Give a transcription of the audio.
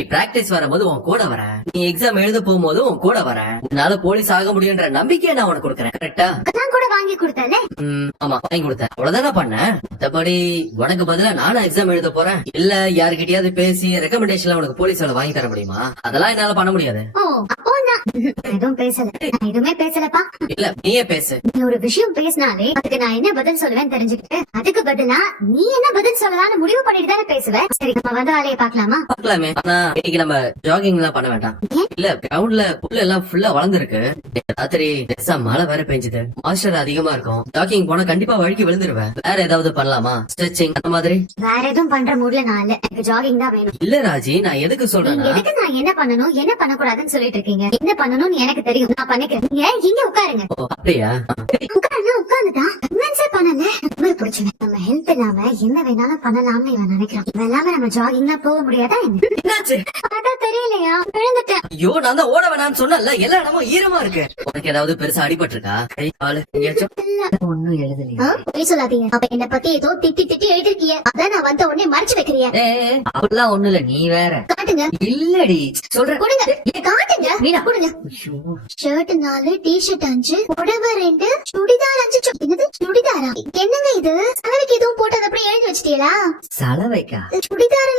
நீ பிராக்டிஸ் வரும்போது உன் கூட வரேன், நீ எக்ஸாம் எழுத போகும்போது உன் கூட வரேன். உன்னால போலீஸ் ஆக முடியுன்ற நம்பிக்கையை நான் உனக்கு கொடுக்கறேன். கரெக்டா? நான் கூட வாங்கி கொடுத்தல. ஆமா, வாங்கி கொடுத்தேன். அவ்வளவுதானே பண்ணேன். மத்தபடி உனக்கு பதிலா நானும் எக்ஸாம் எழுத போறேன். இல்ல யாருக்கிட்டயாவது பேசி ரெக்கமெண்டேஷன்ல உனக்கு போலீஸ் வேலை வாங்கி தர முடியுமா? அதெல்லாம் என்னால பண்ண முடியாது. ஓ, அப்போ நான் எதுவும் பேசல. நான் எதுவுமே பேசலப்பா. இல்ல, நீயே பேசு. நீ ஒரு விஷயம் பேசினாலே அதுக்கு நான் என்ன பதில் சொல்லுவேன்னு தெரிஞ்சுக்கிட்டு அதுக்கு பதிலா நீ என்ன பதில் சொல்லலாம்னு முடிவு பண்ணிட்டு தானே பேசுவ. சரி, நம்ம வந்து வேலையை பாக்கலாமா? பாக்கலாமே. ஆனா இன்னைக்கு நம்ம ஜாகிங் எல்லாம் பண்ண வேண்டாம். இல்ல, கிரவுண்ட்ல புல் எல்லாம் ஃபுல்லா வளர்ந்துருக்கு. ராத்திரி மழை வேற பெஞ்சுது, மாய்ஸ்சர் அதிகமா இருக்கும். ஜாகிங் போனா கண்டிப்பா வழுக்கி விழுந்துருவேன். வேற ஏதாவது பண்ணலாமா? ஸ்ட்ரெச்சிங் அந்த மாதிரி? வேற எதுவும் பண்ற மூட்ல நான் இல்ல. எனக்கு ஜாகிங் தான் வேணும். இல்ல ராஜி, நான் எதுக்கு சொல்றேன், எதுக்கு நான் என்ன பண்ணணும் என்ன பண்ணக்கூடாதுன்னு சொல்லிட்டு இருக்கீங்க. என்ன பண்ணணும்னு எனக்கு தெரியும், நான் பண்ணிக்கிறேன். நீங்க இங்க உட்காருங்க. அப்படியா? உட்காருனா உட்காந்துதான் பண்ணல. நம்ம ஹெல்த் இல்லாம என்ன வேணாலும் பண்ணலாம்னு இவன் நினைக்கிறான். இவன் இல்லாம நம்ம ஜாகிங்லாம் போக முடியாதா? என்னாச்சு? அதான் தெரியலையா, விழுந்துட்டேன். ஐயோ, நான் தான் ஓட வேணாம்னு சொன்னல. எல்லா இடமும் ஈரமா இருக்கு. உனக்கு ஏதாவது பெருசா அடிபட்டு இருக்கா? கை காலு எங்கேயாச்சும்? ஒண்ணும் எழுதலையா? போய் சொல்லாதீங்க. அப்ப என்ன பத்தி ஏதோ திட்டி திட்டி எழுதிருக்கீங்க. அதான் நான் வந்த உடனே மறைச்சு வைக்கிறியா? அப்படிலாம் ஒண்ணு இல்ல, நீ வேற. காட்டுங்க. இல்லடி சொல்றேன், கொடுங்க. காட்டுங்க. வீணா கொடுங்க. ஷர்ட் 4, டிஷர்ட் 5, புடவை 2, சுடிதார் 5. என்னது சுடிதாரா? என்னங்க இது? சலவைக்கு எதுவும் போட்டு அதை அப்படியே எழுதி வச்சிட்டீங்களா? சலவைக்கா? சுடிதார்